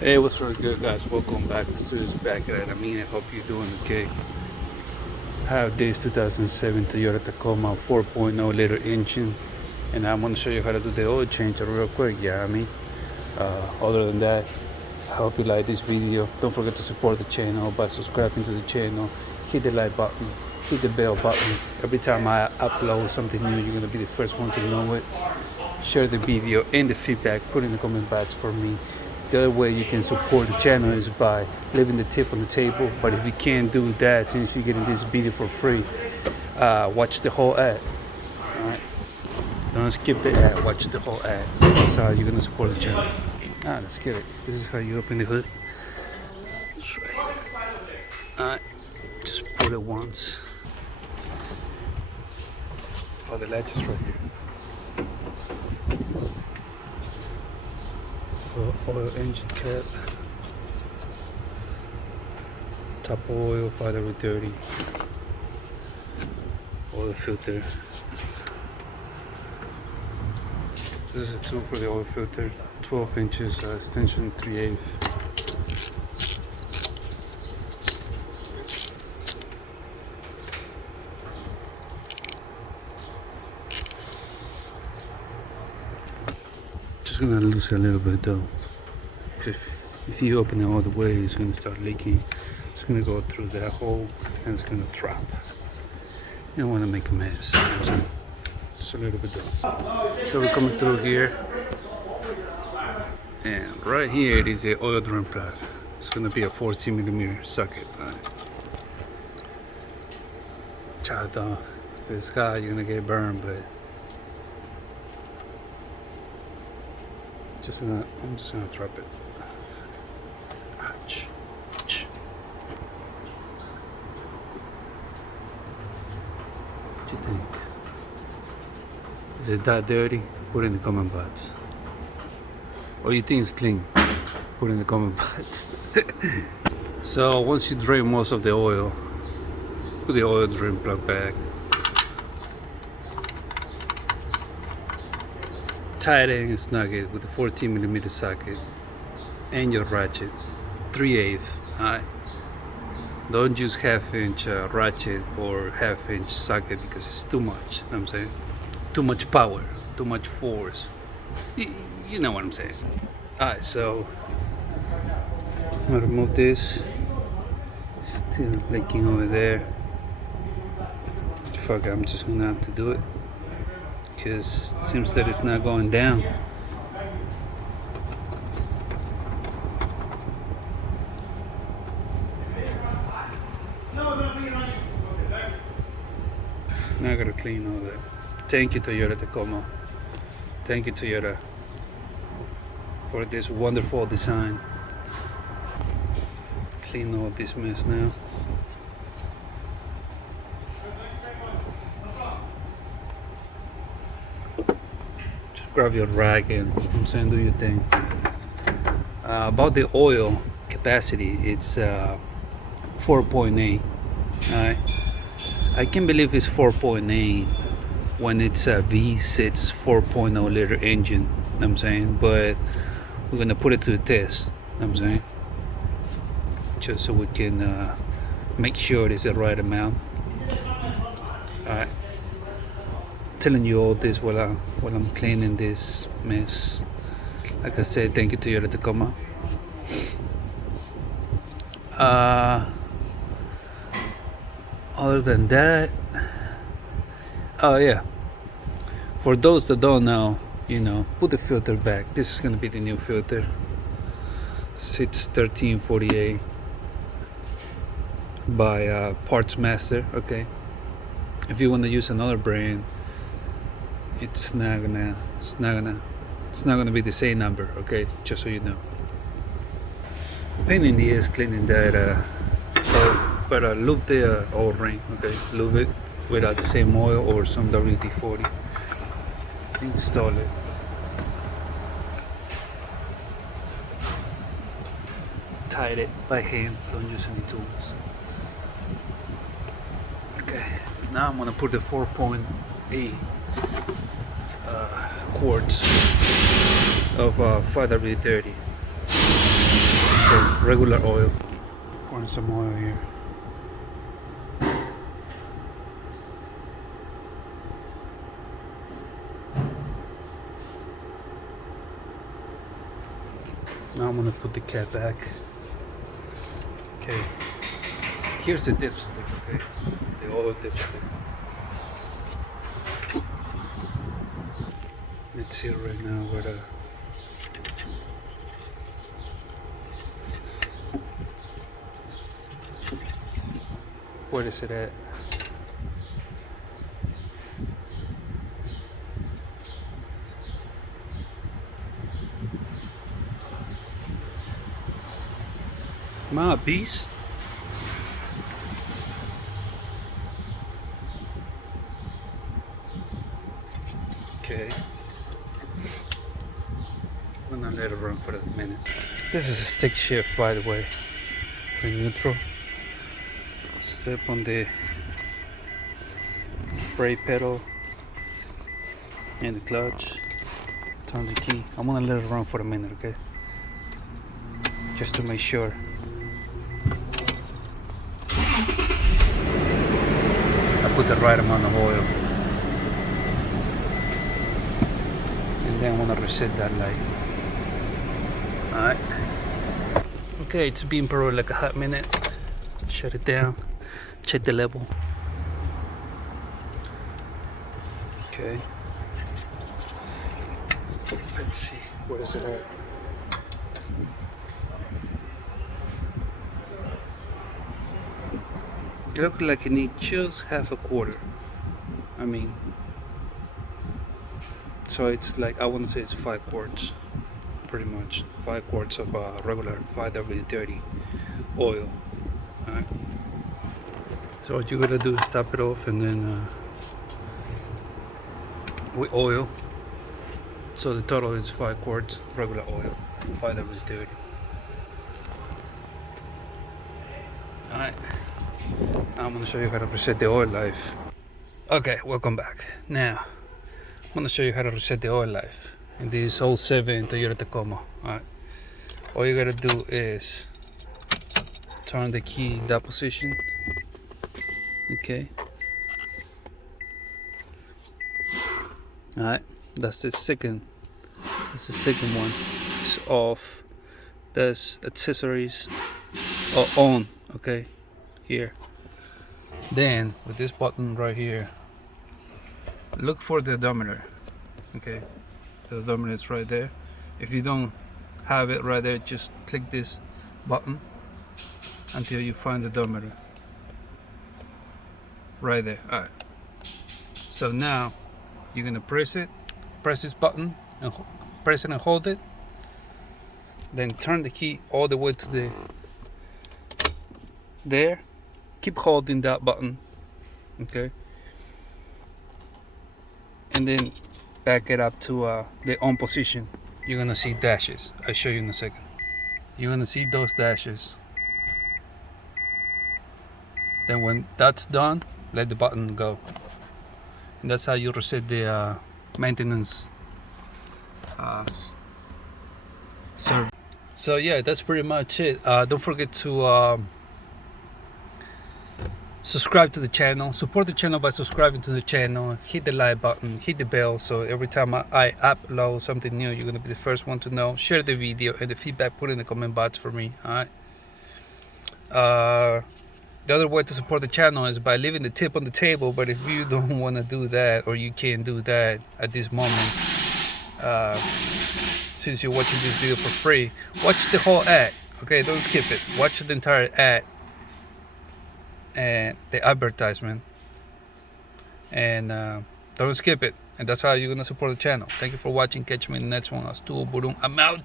Hey, what's really good, guys? Welcome back. The studio's back at it. I hope you're doing okay. I have this 2007 Toyota Tacoma 4.0 liter engine, and I'm gonna show you how to do the oil change real quick. Other than that, I hope you like this video. Don't forget to support the channel by subscribing to the channel. Hit the like button, hit the bell button. Every time I upload something new, you're gonna be the first one to know it. Share the video and the feedback. Put in the comment box for me. The other way you can support the channel is by leaving the tip on the table. But if you can't do that, since you're getting this video for free, watch the whole ad. Alright? Don't skip the ad, watch the whole ad. That's how you're gonna support the channel. Let's get it. This is how you open the hood. That's right. Alright, just pull it once. Oh, the latch is right here. Oil engine cap, top oil, 530, oil filter. This is a tool for the oil filter, 12 inches extension, 3/8. Just gonna lose it a little bit though. If you open it all the way, it's gonna start leaking. It's gonna go through that hole and it's gonna trap. You don't want to make a mess. So just a little bit though. So we're coming through here, and right here it is the oil drain plug. It's gonna be a 14mm socket. If it's hot, you're gonna get burned, but I'm just gonna drop it. Ouch. What do you think? Is it that dirty? Put in the comment box. Or you think it's clean? Put in the comment box. So once you drain most of the oil, put the oil drain plug back. Tighten and snug it with a 14mm socket and your ratchet, 3/8. Alright. Don't use half-inch ratchet or half-inch socket because it's too much. You know what I'm saying? Too much power, too much force. You know what I'm saying. Alright, so I'm gonna remove this. Still leaking over there. Fuck it, I'm just gonna have to do it. Because it seems that it's not going down. Now I gotta clean all that. Thank you, Toyota Tacoma. Thank you, Toyota, for this wonderful design. Clean all this mess now. Grab your rag and I'm saying do your thing. About the oil capacity, it's 4.8. I can't believe it's 4.8 when it's a V6 4.0 liter engine. You know what I'm saying, but we're gonna put it to the test. You know what I'm saying, just so we can make sure it's the right amount. Alright. Telling you all this while I'm cleaning this mess. Like I said, thank you to Toyota Tacoma. Other than that, oh yeah, for those that don't know, put the filter back. This is gonna be the new filter. It's 1348 by Parts Master. Okay, if you want to use another brand, it's not gonna be the same number. Okay, just so you know. Pain in the ass cleaning that. But lube the oil ring. Okay, lube it without the same oil or some WD-40. Install it. Tighten it by hand. Don't use any tools. Okay, now I'm gonna put the 4.8 quarts of 5W30. regular oil. Pouring some oil here. Now I'm gonna put the cap back. Okay. Here's the dipstick, okay? The oil dipstick. Let's see right now where the where is it at? My beast. Okay. I'm gonna let it run for a minute. This is a stick shift, by the way. For neutral. Step on the brake pedal and the clutch. Turn the key. I'm gonna let it run for a minute, okay? Just to make sure. I put the right amount of oil. And then I'm gonna reset that light. Alright. Okay, it's been probably like a hot minute. Shut it down. Check the level. Okay. Let's see. What is it at? It looks like it needs just half a quarter. I mean, so it's like, I want to say it's 5 quarts, pretty much 5 quarts of regular 5W30 oil. Alright. So what you gotta do is top it off and then with oil. So the total is 5 quarts regular oil, 5W30. Alright. Now I'm gonna show you how to reset the oil life. Okay, welcome back. Now I'm gonna show you how to reset the oil life in this 07 Toyota Tacoma. Alright. All you gotta do is turn the key in that position. Okay. Alright, that's the second. That's the second one. It's off. That's accessories or on. Okay, here. Then with this button right here, look for the odometer. Okay, the odometer is right there. If you don't have it right there, just click this button until you find the odometer. Right there. Alright. So now you're gonna press this button and press it and hold it. Then turn the key all the way to the there. Keep holding that button. Okay. And then back it up to the on position. You're gonna see dashes. I'll show you in a second. You're gonna see those dashes. Then when that's done, let the button go. And that's how you reset the maintenance service. So yeah, that's pretty much it. Don't forget to subscribe to the channel. Support the channel by subscribing to the channel. Hit the like button, hit the bell, so every time I upload something new, you're gonna be the first one to know. Share the video and the feedback, put in the comment box for me. Alright. The other way to support the channel is by leaving the tip on the table, but if you don't want to do that, or you can't do that at this moment, since you're watching this video for free, watch the whole ad. Okay, don't skip it. Watch the entire ad and the advertisement, and don't skip it. And that's how you're gonna support the channel. Thank you for watching. Catch me in the next one. I'm out.